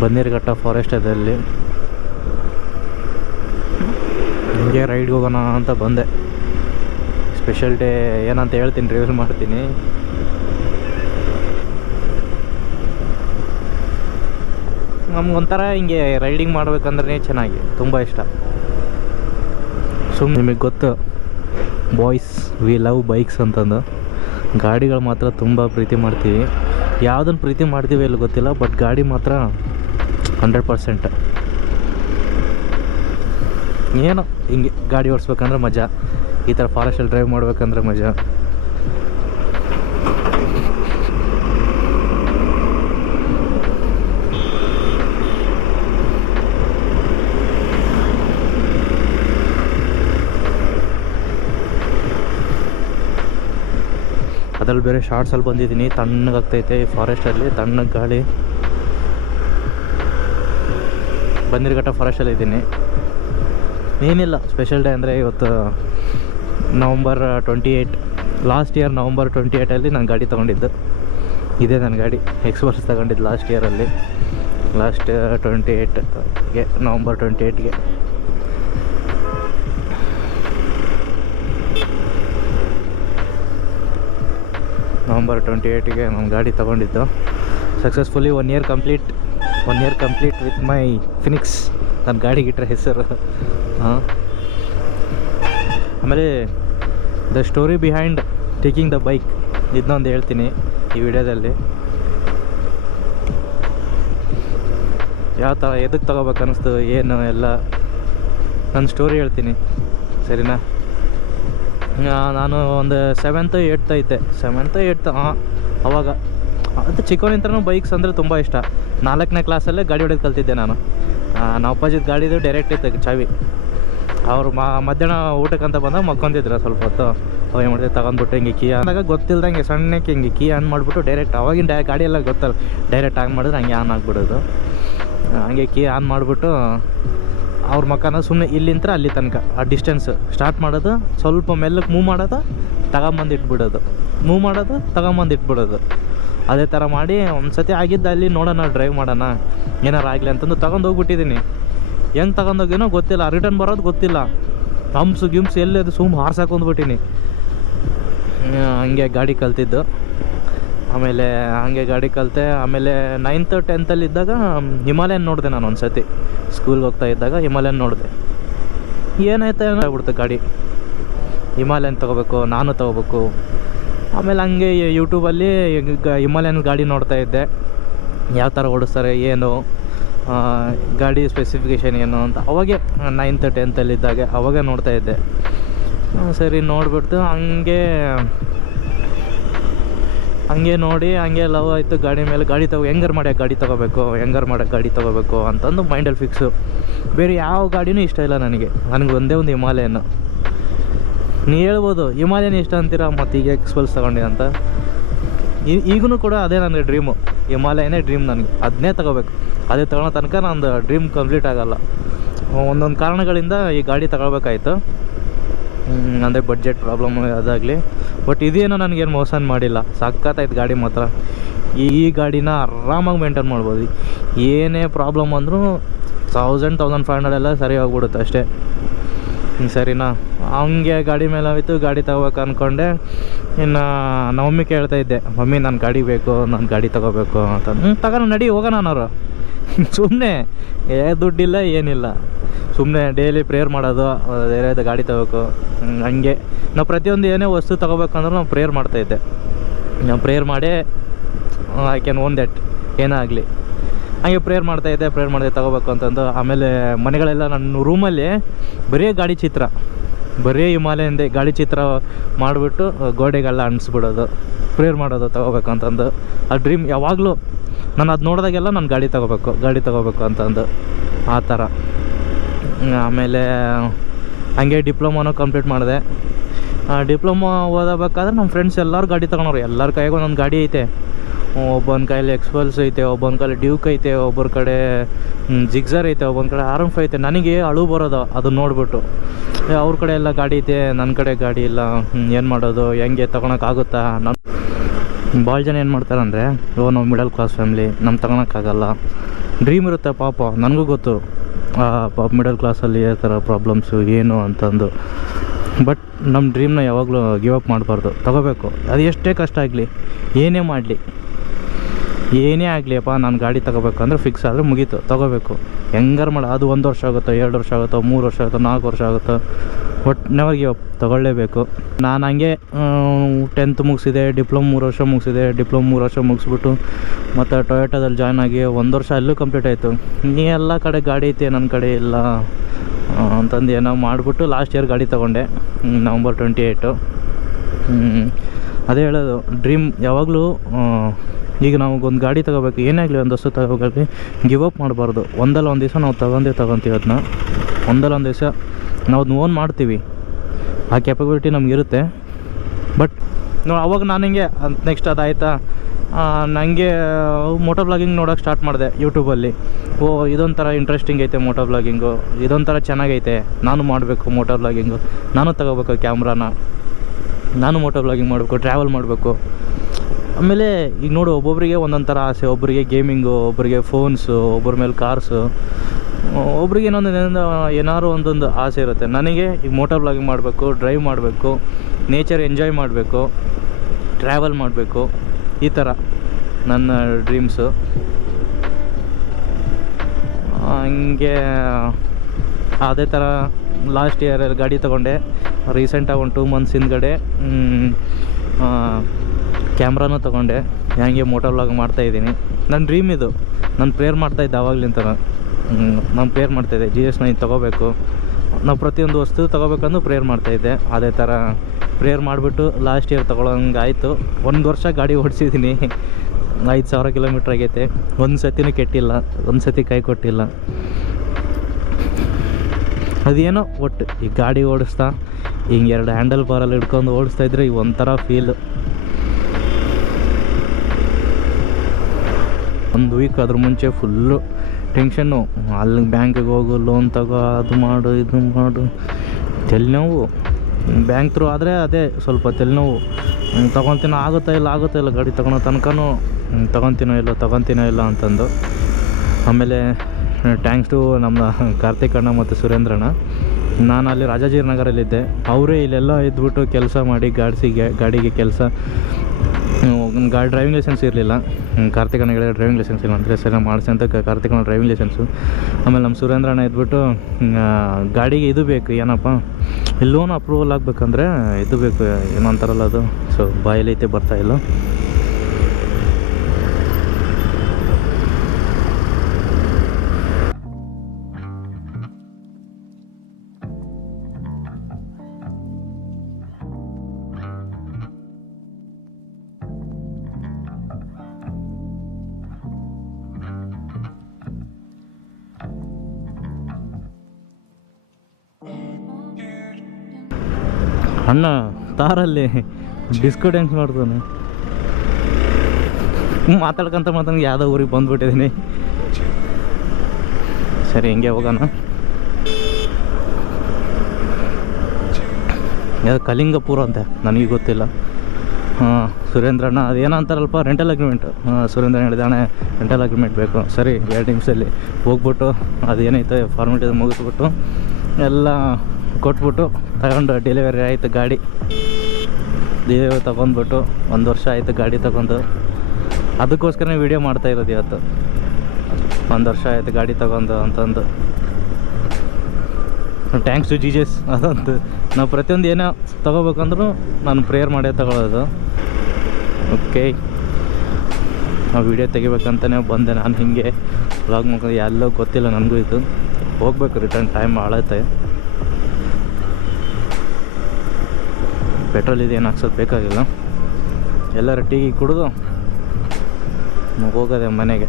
ಬನ್ನೇರುಘಟ್ಟ ಫಾರೆಸ್ಟಲ್ಲಿ ಹಿಂಗೆ ರೈಡ್ಗೆ ಹೋಗೋಣ ಅಂತ ಬಂದೆ. ಸ್ಪೆಷಲ್ ಡೇ ಏನಂತ ಹೇಳ್ತೀನಿ, ರಿವೀಲ್ ಮಾಡ್ತೀನಿ. ನಮ್ಗೊಂಥರ ಹಿಂಗೆ ರೈಡಿಂಗ್ ಮಾಡ್ಬೇಕಂದ್ರೆ ಚೆನ್ನಾಗಿ ತುಂಬ ಇಷ್ಟ. ನಿಮಗೆ ಗೊತ್ತು ಬಾಯ್ಸ್ ವಿ ಲವ್ ಬೈಕ್ಸ್ ಅಂತಂದು. ಗಾಡಿಗಳು ಮಾತ್ರ ತುಂಬ ಪ್ರೀತಿ ಮಾಡ್ತೀವಿ. ಯಾವುದನ್ನು ಪ್ರೀತಿ ಮಾಡ್ತೀವಿ ಎಲ್ಲ ಗೊತ್ತಿಲ್ಲ, ಬಟ್ ಗಾಡಿ ಮಾತ್ರ 100%. ಏನೋ ಹಿಂಗೆ ಗಾಡಿ ಓಡಿಸ್ಬೇಕಂದ್ರೆ ಮಜಾ, ಈ ಥರ ಫಾರೆಸ್ಟಲ್ಲಿ ಡ್ರೈವ್ ಮಾಡ್ಬೇಕಂದ್ರೆ ಮಜಾ. ಅದ್ರಲ್ಲಿ ಬೇರೆ ಶಾರ್ಟ್ಸಲ್ಲಿ ಬಂದಿದ್ದೀನಿ. ತಣ್ಣಗಾಗ್ತೈತೆ ಈ ಫಾರೆಸ್ಟಲ್ಲಿ, ತಣ್ಣಗೆ ಗಾಳಿ. ಬನ್ನೇರುಘಟ್ಟ ಫಾರೆಸ್ಟಲ್ಲಿ ಇದ್ದೀನಿ. ಏನಿಲ್ಲ ಸ್ಪೆಷಲ್ ಡೇ ಅಂದರೆ ಇವತ್ತು ನವಂಬರ್ 28. ಲಾಸ್ಟ್ ಇಯರ್ ನವಂಬರ್ 28 ನಾನು ಗಾಡಿ ತೊಗೊಂಡಿದ್ದು. ಇದೇ ನನ್ನ ಗಾಡಿ, ಎಕ್ಸ್ಪಲ್ಸ್ ತಗೊಂಡಿದ್ದು ಲಾಸ್ಟ್ ಇಯರಲ್ಲಿ. ಲಾಸ್ಟ್ 28ಗೆ, ನವಂಬರ್ 28ಗೆ. ನವಂಬರ್ 28ಗೆ ನಾನು ಗಾಡಿ ತೊಗೊಂಡಿದ್ದು. Successfully 1 year complete with my Phoenix. ನನ್ನ ಗಾಡಿಗಿಟ್ಟರೆ ಹೆಸರು. ಆಮೇಲೆ the story behind taking the bike ಇದನ್ನೊಂದು ಹೇಳ್ತೀನಿ ಈ ವಿಡಿಯೋದಲ್ಲಿ. ಯಾವ ಥರ ಎದಕ್ಕೆ ತೊಗೋಬೇಕು ಅನ್ನಿಸ್ತು ಏನು ಎಲ್ಲ ನನ್ನ ಸ್ಟೋರಿ ಹೇಳ್ತೀನಿ, ಸರಿನಾ? ನಾನು ಒಂದು 7th 8th ಐತೆ, 7th 8th ಅವಾಗ. ಅದು ಚಿಕ್ಕವನಿಂತನೂ ಬೈಕ್ಸ್ ಅಂದರೆ ತುಂಬ ಇಷ್ಟ. 4ನೇ ಕ್ಲಾಸಲ್ಲೇ ಗಾಡಿ ಹೊಡೆದು ಕಲ್ತಿದ್ದೆ ನಾನು. ನಮ್ಮ ಅಪ್ಪಾಜಿದ ಗಾಡಿದು ಡೈರೆಕ್ಟ್ ಇತ್ತು ಚಾವಿ. ಅವರು ಮಧ್ಯಾಹ್ನ ಊಟಕ್ಕಂತ ಬಂದಾಗ ಮಕ್ಕೊಂದಿದ್ರು ಸ್ವಲ್ಪ ಹೊತ್ತು. ಅವಾಗ ಏನು ಮಾಡ್ತೀವಿ, ತಗೊಂಡ್ಬಿಟ್ಟು ಹಿಂಗೆ ಕೀ ಅಂದಾಗ ಗೊತ್ತಿಲ್ದಂಗೆ ಸಣ್ಣಕ್ಕೆ ಹಿಂಗೆ ಕೀ ಆನ್ ಮಾಡಿಬಿಟ್ಟು ಡೈರೆಕ್ಟ್ ಅವಾಗಿನ ಗಾಡಿ ಎಲ್ಲ ಗೊತ್ತಲ್ಲ, ಡೈರೆಕ್ಟ್ ಆನ್ ಮಾಡಿದ್ರೆ ಹಂಗೆ ಆನ್ ಆಗಿಬಿಡೋದು. ಹಂಗೆ ಕೀ ಆನ್ ಮಾಡಿಬಿಟ್ಟು ಅವ್ರ ಮಕ್ಕನ ಸುಮ್ಮನೆ ಇಲ್ಲಿಂದ ಅಲ್ಲಿ ತನಕ ಆ ಡಿಸ್ಟೆನ್ಸ್ ಸ್ಟಾರ್ಟ್ ಮಾಡೋದು, ಸ್ವಲ್ಪ ಮೆಲ್ಲಕ್ಕೆ ಮೂವ್ ಮಾಡೋದು, ತಗೊಂಬಂದು ಇಟ್ಬಿಡೋದು, ಮೂವ್ ಮಾಡೋದು, ತಗೊಂಬಂದು ಇಟ್ಬಿಡೋದು. ಅದೇ ಥರ ಮಾಡಿ ಒಂದು ಸತಿ ಆಗಿದ್ದು ಅಲ್ಲಿ ನೋಡೋಣ, ಡ್ರೈವ್ ಮಾಡೋಣ ಏನಾರು ಆಗಲಿ ಅಂತಂದು ತೊಗೊಂಡೋಗ್ಬಿಟ್ಟಿದ್ದೀನಿ. ಹೆಂಗೆ ತಗೊಂಡೋಗಿನೋ ಗೊತ್ತಿಲ್ಲ, ರಿಟರ್ನ್ ಬರೋದು ಗೊತ್ತಿಲ್ಲ. ಹಂಪ್ಸು ಗಿಮ್ಸ್ ಎಲ್ಲಿ ಅದು ಸುಮ್ಮ ಹಾರ್ಸಾಕೊಂಡ್ಬಿಟ್ಟಿನಿ. ಹಂಗೆ ಗಾಡಿ ಕಲ್ತಿದ್ದು. ಆಮೇಲೆ ಹಾಗೆ ಗಾಡಿ ಕಲಿತೆ. ಆಮೇಲೆ 9th 10th ಇದ್ದಾಗ ಹಿಮಾಲಯನ್ ನೋಡಿದೆ ನಾನು ಒಂದು ಸತಿ. ಸ್ಕೂಲ್ಗೆ ಹೋಗ್ತಾ ಇದ್ದಾಗ ಹಿಮಾಲಯನ್ ನೋಡಿದೆ. ಏನಾಯ್ತು ಆಗ್ಬಿಡ್ತು ಗಾಡಿ. ಹಿಮಾಲಯನ್ ತೊಗೋಬೇಕು, ನಾನು ತೊಗೋಬೇಕು. ಆಮೇಲೆ ಹಂಗೆ ಯೂಟ್ಯೂಬಲ್ಲಿ ಹಿಮಾಲಯನ್ ಗಾಡಿ ನೋಡ್ತಾ ಇದ್ದೆ, ಯಾವ ಥರ ಓಡಿಸ್ತಾರೆ ಏನು, ಗಾಡಿ ಸ್ಪೆಸಿಫಿಕೇಷನ್ ಏನು ಅಂತ. ಅವಾಗೆ 9th 10th ಇದ್ದಾಗ ಅವಾಗ ನೋಡ್ತಾ ಇದ್ದೆ. ಸರಿ ನೋಡಿಬಿಡ್ತು. ಹಂಗೆ ನೋಡಿ ಹಂಗೆ ಲವ್ ಆಯಿತು ಗಾಡಿ ಮೇಲೆ. ಗಾಡಿ ಹೆಂಗಾರು ಮಾಡಿ ಗಾಡಿ ತೊಗೋಬೇಕು ಅಂತಂದು ಮೈಂಡಲ್ಲಿ ಫಿಕ್ಸು. ಬೇರೆ ಯಾವ ಗಾಡಿನೂ ಇಷ್ಟ ಇಲ್ಲ ನನಗೆ ಒಂದೇ ಒಂದು ಹಿಮಾಲಯನ್. ನೀ ಹೇಳ್ಬೋದು ಹಿಮಾಲಯನ್ ಇಷ್ಟ ಅಂತೀರಾ, ಮತ್ತು ಈಗ ಎಕ್ಸ್ಪಲ್ಸ್ ತೊಗೊಂಡೆ ಅಂತ. ಈಗೂ ಕೂಡ ಅದೇ ನನಗೆ ಡ್ರೀಮು, ಹಿಮಾಲಯನೇ ಡ್ರೀಮ್ ನನಗೆ. ಅದನ್ನೇ ತೊಗೋಬೇಕು. ಅದೇ ತೊಗೊಳೋ ತನಕ ನಂದು ಡ್ರೀಮ್ ಕಂಪ್ಲೀಟ್ ಆಗೋಲ್ಲ. ಒಂದೊಂದು ಕಾರಣಗಳಿಂದ ಈ ಗಾಡಿ ತಗೋಬೇಕಾಯ್ತು. ಅಂದರೆ ಬಡ್ಜೆಟ್ ಪ್ರಾಬ್ಲಮ್ ಅದಾಗಲಿ. ಬಟ್ ಇದೇನೋ ನನಗೇನು ಮೋಸನ ಮಾಡಿಲ್ಲ, ಸಖತ್ತಾಯ್ತು ಗಾಡಿ ಮಾತ್ರ. ಈ ಗಾಡಿನ ಆರಾಮಾಗಿ ಮೇಂಟೈನ್ ಮಾಡ್ಬೋದು. ಏನೇ ಪ್ರಾಬ್ಲಮ್ ಅಂದರೂ 1500 ಎಲ್ಲ ಸರಿ ಹೋಗ್ಬಿಡುತ್ತೆ ಅಷ್ಟೇ. ಸರಿನಾ? ಹಂಗೆ ಗಾಡಿ ಮೇಲೆ ಆಯಿತು. ಗಾಡಿ ತೊಗೋಬೇಕು ಅಂದ್ಕೊಂಡೆ. ಇನ್ನು ನಮ್ಮಮ್ಮಿ ಕೇಳ್ತಾ ಇದ್ದೆ, ಮಮ್ಮಿ ನಾನು ಗಾಡಿ ಬೇಕು, ನಾನು ಗಾಡಿ ತೊಗೋಬೇಕು ಅಂತ. ತಗೋಣ ನಡಿ ಹೋಗೋಣ ಅನ್ನೋರು. ಸುಮ್ಮನೆ ದುಡ್ಡಿಲ್ಲ ಏನಿಲ್ಲ, ಸುಮ್ಮನೆ ಡೈಲಿ ಪ್ರೇಯರ್ ಮಾಡೋದು, ಬೇರೆ ಗಾಡಿ ತೊಗೋಬೇಕು. ಹಂಗೆ ನಾವು ಪ್ರತಿಯೊಂದು ಏನೇ ವಸ್ತು ತೊಗೋಬೇಕಂದ್ರೂ ನಾವು ಪ್ರೇಯರ್ ಮಾಡ್ತಾಯಿದ್ದೆ. ನಾವು ಪ್ರೇಯರ್ ಮಾಡಿ ಐ ಕ್ಯಾನ್ ಓನ್ ದಟ್, ಏನೇ ಆಗಲಿ ಹಂಗೆ ಪ್ರೇಯರ್ ಮಾಡ್ತಾಯಿದ್ದೆ ತೊಗೋಬೇಕು ಅಂತಂದು. ಆಮೇಲೆ ಮನೆಗಳೆಲ್ಲ ನನ್ನ ರೂಮಲ್ಲಿ ಬರೀ ಗಾಡಿ ಚಿತ್ರ, ಬರೀ ಹಿಮಾಲಯಂದೇ ಗಾಡಿ ಚಿತ್ರ ಮಾಡಿಬಿಟ್ಟು ಗೋಡೆಗೆಲ್ಲ ಅಂಟಿಸ್ಬಿಡೋದು, ಪ್ರೇಯರ್ ಮಾಡೋದು ತೊಗೋಬೇಕು ಅಂತಂದು. ಆ ಡ್ರೀಮ್ ಯಾವಾಗಲೂ ನಾನು ಅದು ನೋಡಿದಾಗೆಲ್ಲ ನಾನು ಗಾಡಿ ತೊಗೋಬೇಕು ಅಂತಂದು ಆ ಥರ. ಆಮೇಲೆ ಹಂಗೆ ಡಿಪ್ಲೊಮಾನೂ ಕಂಪ್ಲೀಟ್ ಮಾಡಿದೆ. ಡಿಪ್ಲೊಮಾ ಓದಬೇಕಾದ್ರೆ ನಮ್ಮ ಫ್ರೆಂಡ್ಸ್ ಎಲ್ಲರೂ ಗಾಡಿ ತೊಗೊಳೋರು. ಎಲ್ಲರ ಕೈಗೂ ಒಂದೊಂದು ಗಾಡಿ ಐತೆ. ಒಬ್ಬನ ಕೈಲಿ ಎಕ್ಸ್ಪಲ್ಸ್ ಐತೆ, ಒಬ್ಬನ ಕೈಲಿ ಡ್ಯೂಕ್ ಐತೆ, ಒಬ್ಬರ ಕಡೆ ಜಿಗ್ಸರ್ ಐತೆ, ಒಬ್ಬನ ಕಡೆ R15 ಐತೆ. ನನಗೆ ಅಳು ಬರೋದು ಅದನ್ನ ನೋಡಿಬಿಟ್ಟು. ಅವ್ರ ಕಡೆ ಎಲ್ಲ ಗಾಡಿ ಐತೆ, ನನ್ನ ಕಡೆ ಗಾಡಿ ಇಲ್ಲ, ಏನು ಮಾಡೋದು, ಹೆಂಗೆ ತೊಗೊಳಕ್ಕಾಗುತ್ತಾ? ಭಾಳ ಜನ ಏನು ಮಾಡ್ತಾರಂದರೆ, ನಾವು ಮಿಡಲ್ ಕ್ಲಾಸ್ ಫ್ಯಾಮ್ಲಿ, ನಮ್ಮ ತಗೊಳಕ್ಕಾಗಲ್ಲ. ಡ್ರೀಮ್ ಇರುತ್ತೆ ಪಾಪ, ನನಗೂ ಗೊತ್ತು ಪಾಪ ಮಿಡಲ್ ಕ್ಲಾಸಲ್ಲಿ ಯಾವ ಥರ ಪ್ರಾಬ್ಲಮ್ಸು ಏನು ಅಂತಂದು. ಬಟ್ ನಮ್ಮ ಡ್ರೀಮ್ನ ಯಾವಾಗಲೂ ಗಿವ್ ಅಪ್ ಮಾಡಬಾರ್ದು, ತೊಗೋಬೇಕು. ಅದು ಎಷ್ಟೇ ಕಷ್ಟ ಆಗಲಿ, ಏನೇ ಮಾಡಲಿ, ಏನೇ ಆಗಲಿ ಅಪ್ಪ, ನಾನು ಗಾಡಿ ತೊಗೋಬೇಕು ಅಂದರೆ ಫಿಕ್ಸ್ ಆದರೆ ಮುಗೀತು, ತೊಗೋಬೇಕು. ಹೆಂಗಾರು ಮಾಡಿ, ಅದು 1 ವರ್ಷ ಆಗುತ್ತೋ, 2 ವರ್ಷ ಆಗುತ್ತೋ, 3 ವರ್ಷ ಆಗುತ್ತೋ, 4 ವರ್ಷ ಆಗುತ್ತೋ, ಬಟ್ ನೆವರ್ ಗಿವ್ ಅಪ್, ತೊಗೊಳ್ಳೇಬೇಕು. ನಾನು ಹಂಗೆ 10th ಮುಗಿಸಿದೆ, ಡಿಪ್ಲೊಮ್ 3 ವರ್ಷ ಮುಗಿಸಿದೆ. ಡಿಪ್ಲೊಮ್ 3 ವರ್ಷ ಮುಗಿಸ್ಬಿಟ್ಟು ಮತ್ತು ಟೊಯೋಟೋದಲ್ಲಿ ಜಾಯ್ನ್ ಆಗಿ 1 ವರ್ಷ ಅಲ್ಲೂ ಕಂಪ್ಲೀಟ್ ಆಯಿತು. ನೀ ಎಲ್ಲ ಕಡೆ ಗಾಡಿ ಐತೆ, ನನ್ನ ಕಡೆ ಇಲ್ಲ ಅಂತಂದು ಏನೋ ಮಾಡಿಬಿಟ್ಟು ಲಾಸ್ಟ್ ಇಯರ್ ಗಾಡಿ ತೊಗೊಂಡೆ, November 28. ಅದೇ ಹೇಳೋದು, ಡ್ರೀಮ್ ಯಾವಾಗಲೂ ಈಗ ನಮಗೊಂದು ಗಾಡಿ ತೊಗೋಬೇಕು, ಏನೇ ಆಗಲಿ, ಒಂದು ವಸ್ತು ತೊಗೋಬೇಕು, ಗಿವ್ ಅಪ್ ಮಾಡಬಾರ್ದು. ಒಂದಲ್ಲ ಒಂದು ದಿವಸ ನಾವು ತೊಗೊತೀವಿ ಅದನ್ನ. ಒಂದಲ್ಲ ಒಂದು ದಿವಸ ನಾವು ಅದನ್ನ ಓನ್ ಮಾಡ್ತೀವಿ, ಆ ಕ್ಯಾಪಬಿಲಿಟಿ ನಮಗಿರುತ್ತೆ. ಬಟ್ ನೋಡಿ, ಅವಾಗ ನಾನು ಹಿಂಗೆ ನೆಕ್ಸ್ಟ್ ಅದಾಯ್ತಾ, ನನಗೆ ಮೋಟೋ ಬ್ಲಾಗಿಂಗ್ ನೋಡೋಕ್ಕೆ ಸ್ಟಾರ್ಟ್ ಮಾಡಿದೆ ಯೂಟ್ಯೂಬಲ್ಲಿ. ಇದೊಂಥರ ಇಂಟ್ರೆಸ್ಟಿಂಗ್ ಐತೆ ಮೋಟೋ ಬ್ಲಾಗಿಂಗು, ಇದೊಂಥರ ಚೆನ್ನಾಗೈತೆ, ನಾನು ಮಾಡಬೇಕು ಮೋಟೋ ಬ್ಲಾಗಿಂಗು, ನಾನು ತೊಗೋಬೇಕು ಕ್ಯಾಮ್ರಾನ, ನಾನು ಮೋಟೋ ಬ್ಲಾಗಿಂಗ್ ಮಾಡಬೇಕು, ಟ್ರಾವೆಲ್ ಮಾಡಬೇಕು. ಆಮೇಲೆ ಈಗ ನೋಡು, ಒಬ್ಬೊಬ್ಬರಿಗೆ ಒಂದೊಂದು ಥರ ಆಸೆ. ಒಬ್ಬರಿಗೆ ಗೇಮಿಂಗು, ಒಬ್ಬರಿಗೆ ಫೋನ್ಸು, ಒಬ್ಬರ ಮೇಲೆ ಕಾರ್ಸು, ಒಬ್ರಿಗೆ ಏನಾದ್ರು ಒಂದೊಂದು ಆಸೆ ಇರುತ್ತೆ. ನನಗೆ ಈಗ ಮೋಟೋ ಬ್ಲಾಗಿಂಗ್ ಮಾಡಬೇಕು, ಡ್ರೈವ್ ಮಾಡಬೇಕು, ನೇಚರ್ ಎಂಜಾಯ್ ಮಾಡಬೇಕು, ಟ್ರಾವೆಲ್ ಮಾಡಬೇಕು, ಈ ಥರ ನನ್ನ ಡ್ರೀಮ್ಸು. ಹಂಗೆ ಅದೇ ಥರ ಲಾಸ್ಟ್ ಇಯರಲ್ಲಿ ಗಾಡಿ ತೊಗೊಂಡೆ. ರೀಸೆಂಟಾಗಿ ಒಂದು 2 months ಹಿಂದ್ಗಡೆ ಕ್ಯಾಮ್ರಾನೂ ತೊಗೊಂಡೆ. ಹಂಗೆ ಮೋಟೋ ಬ್ಲಾಗ್ ಮಾಡ್ತಾಯಿದ್ದೀನಿ. ನನ್ನ ಡ್ರೀಮ್ ಇದು, ನಾನು ಪ್ರೇಯರ್ ಮಾಡ್ತಾಯಿದ್ದೆ ಆವಾಗಲಿಂತ. ನಾನು ಪ್ರೇಯರ್ ಮಾಡ್ತಾಯಿದ್ದೆ, GS9 ತೊಗೋಬೇಕು, ನಾವು ಪ್ರತಿಯೊಂದು ವಸ್ತು ತೊಗೋಬೇಕಂದು ಪ್ರೇಯರ್ ಮಾಡ್ತಾಯಿದ್ದೆ. ಅದೇ ಥರ ಪ್ರೇಯರ್ ಮಾಡಿಬಿಟ್ಟು ಲಾಸ್ಟ್ ಇಯರ್ ತೊಗೊಳಂಗೆ ಆಯಿತು. 1 ವರ್ಷ ಗಾಡಿ ಓಡಿಸಿದ್ದೀನಿ, 5,000 ಕಿಲೋಮೀಟ್ರ್ ಆಗೈತೆ. ಒಂದು ಸತಿನೂ ಕೆಟ್ಟಿಲ್ಲ, ಒಂದು ಸತಿ ಕೈ ಕೊಟ್ಟಿಲ್ಲ. ಅದೇನೋ ಒಟ್ಟು ಈ ಗಾಡಿ ಓಡಿಸ್ತಾ ಹಿಂಗೆ 2 ಹ್ಯಾಂಡಲ್ ಬಾರಲ್ಲಿ ಹಿಡ್ಕೊಂಡು ಓಡಿಸ್ತಾಯಿದ್ರೆ ಈ ಒಂಥರ ಫೀಲು. 1 ವೀಕ್ ಅದ್ರ ಮುಂಚೆ ಫುಲ್ಲು ಟೆನ್ಷನ್ನು. ಅಲ್ಲಿ ಬ್ಯಾಂಕಿಗೆ ಹೋಗು, ಲೋನ್ ತಗೋ, ಅದು ಮಾಡು, ಇದು ಮಾಡು, ತಲೆನೋವು. ಬ್ಯಾಂಕ್ ಥ್ರೂ ಆದರೆ ಅದೇ ಸ್ವಲ್ಪ ತಲೆನೋವು. ತೊಗೊತೀನೋ ಆಗುತ್ತಾ ಇಲ್ಲ ಗಾಡಿ ತೊಗೊಳೋ ತನಕನೂ ತೊಗೊತೀನೋ ಇಲ್ಲ ಅಂತಂದು. ಆಮೇಲೆ ಥ್ಯಾಂಕ್ಸ್ ಟು ನಮ್ಮ ಕಾರ್ತಿಕ್ ಅಣ್ಣ ಮತ್ತು ಸುರೇಂದ್ರಣ್ಣ. ನಾನು ಅಲ್ಲಿ ರಾಜಾಜಿನಗರಲ್ಲಿದ್ದೆ, ಅವರೇ ಇಲ್ಲೆಲ್ಲ ಇದ್ಬಿಟ್ಟು ಕೆಲಸ ಮಾಡಿ ಗಾಡಿಗೆ ಕೆಲಸ. ಡ್ರೈವಿಂಗ್ ಲೈಸೆನ್ಸ್ ಇರಲಿಲ್ಲ. ಕಾರ್ತಿಕನ ಹೇಳಿದ್ರೆ ಡ್ರೈವಿಂಗ್ ಲೈಸೆನ್ಸ್ ಇಲ್ಲ ಅಂದರೆ ಸರಿ ಮಾಡಿಸಿ ಅಂತ ಕಾರ್ತಿಕನ ಡ್ರೈವಿಂಗ್ ಲೈಸೆನ್ಸು. ಆಮೇಲೆ ನಮ್ಮ ಸುರೇಂದ್ರಣ್ಣ ಇದ್ಬಿಟ್ಟು ಗಾಡಿಗೆ ಇದು ಬೇಕು, ಏನಪ್ಪ ಲೋನ್ ಅಪ್ರೂವಲ್ ಆಗಬೇಕಂದ್ರೆ ಇದು ಬೇಕು, ಏನೋ ಅಂತಾರಲ್ಲ ಅದು. ಸೊ ಬಾಯಲ್ಲೈತೆ ಬರ್ತಾಯಿಲ್ಲ. ಅಣ್ಣ ತಾರಲ್ಲಿ ಡಿಸ್ಕೋ ಡ್ಯಾನ್ಸ್ ಮಾಡ್ತಾನೆ. ಮಾತಾಡ್ಕೊಂತ ಯಾವುದೋ ಊರಿಗೆ ಬಂದುಬಿಟ್ಟಿದ್ದೀನಿ. ಸರಿ, ಹಿಂಗೆ ಹೋಗೋಣ. ಯಾವುದು ಕಲಿಂಗಪುರ ಅಂತೆ, ನನಗೆ ಗೊತ್ತಿಲ್ಲ. ಸುರೇಂದ್ರಣ್ಣ ಅದೇನೋ ಅಂತಾರಲ್ಪ, ರೆಂಟಲ್ ಅಗ್ರಿಮೆಂಟ್. ಸುರೇಂದ್ರಣ್ಣ ಹೇಳಿದ, ಅಣ್ಣ ರೆಂಟಲ್ ಅಗ್ರಿಮೆಂಟ್ ಬೇಕು. ಸರಿ, 2 ನಿಮಿಷದಲ್ಲಿ ಹೋಗ್ಬಿಟ್ಟು ಅದೇನೈತೆ ಫಾರ್ಮಾಲಿಟಿ ಮುಗಿಸ್ಬಿಟ್ಟು ಎಲ್ಲ ಕೊಟ್ಬಿಟ್ಟು ತಗೊಂಡು ಡೆಲಿವರಿ ಆಯಿತು ಗಾಡಿ. ತೊಗೊಂಡ್ಬಿಟ್ಟು 1 ವರ್ಷ ಆಯಿತು ಗಾಡಿ ತೊಗೊಂಡು. ಅದಕ್ಕೋಸ್ಕರ ವೀಡಿಯೋ ಮಾಡ್ತಾಯಿರೋದು ಇವತ್ತು. 1 ವರ್ಷ ಆಯಿತು ಗಾಡಿ ತೊಗೊಂಡು ಅಂತಂದು. Thanks to Jesus. ಅದಂತೂ ನಾವು ಪ್ರತಿಯೊಂದು ಏನೋ ತೊಗೋಬೇಕಂದ್ರೂ ನಾನು ಪ್ರೇಯರ್ ಮಾಡೇ ತೊಗೊಳ್ಳೋದು. ಓಕೆ, ಆ ವಿಡಿಯೋ ತೆಗಿಬೇಕಂತಲೇ ಬಂದೆ ನಾನು. ಹಿಂಗೆ ವ್ಲಾಗ್ ಮಾಡ್ಕೊಂಡು ಎಲ್ಲೋ ಗೊತ್ತಿಲ್ಲ ನನಗೂ. ಇದು ಹೋಗ್ಬೇಕು, ರಿಟರ್ನ್ ಟೈಮ್ ಆಳತ್ತೆ. ಪೆಟ್ರೋಲ್ ಇದು ಏನು ಹಾಕ್ಸೋದು ಬೇಕಾಗಿಲ್ಲ. ಎಲ್ಲರೂ ಟೀ ಕುಡಿದು ಹೋಗೋದೆ ಮನೆಗೆ.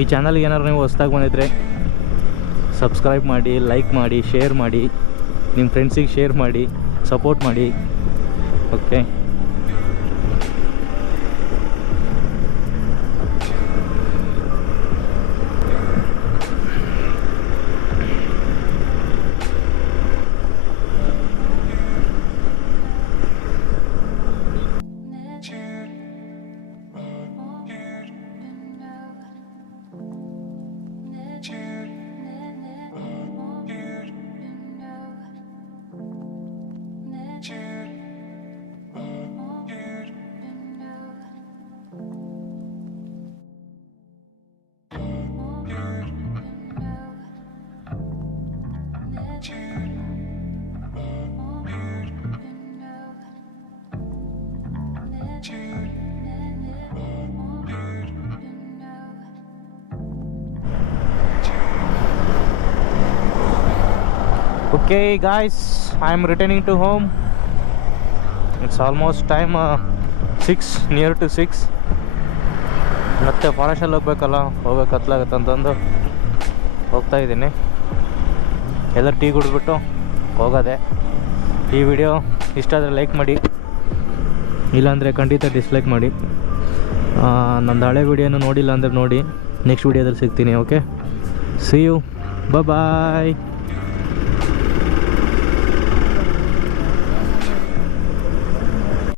ಈ ಚಾನಲ್ಗೆ ಏನಾದ್ರು ನೀವು ಹೊಸ್ದಾಗಿ ಬಂದಿದ್ರೆ ಸಬ್ಸ್ಕ್ರೈಬ್ ಮಾಡಿ, ಲೈಕ್ ಮಾಡಿ, ಶೇರ್ ಮಾಡಿ, ನಿಮ್ಮ ಫ್ರೆಂಡ್ಸಿಗೆ ಶೇರ್ ಮಾಡಿ, ಸಪೋರ್ಟ್ ಮಾಡಿ. Okay, okay guys, I am returning to home. It's almost time 6, near to 6. ಮತ್ತೆ ಫಾರೆಸ್ಟಲ್ಲಿ ಹೋಗ್ಬೇಕಲ್ಲ, ಹೋಗ್ಬೇಕು ಕತ್ಲಾಗತ್ತೆ ಅಂತಂದು ಹೋಗ್ತಾಯಿದ್ದೀನಿ. ಎಲ್ಲರೂ ಟೀ ಕುಡಿದ್ಬಿಟ್ಟು ಹೋಗೋದೆ. ಈ ವಿಡಿಯೋ ಇಷ್ಟ ಆದರೆ ಲೈಕ್ ಮಾಡಿ, ಇಲ್ಲಾಂದರೆ ಖಂಡಿತ ಡಿಸ್ಲೈಕ್ ಮಾಡಿ. ನಂದು ಹಳೆ ವಿಡಿಯೋನು ನೋಡಿಲ್ಲ ಅಂದರೆ ನೋಡಿ. ನೆಕ್ಸ್ಟ್ ವಿಡಿಯೋದಲ್ಲಿ ಸಿಗ್ತೀನಿ. Okay, see you, bye.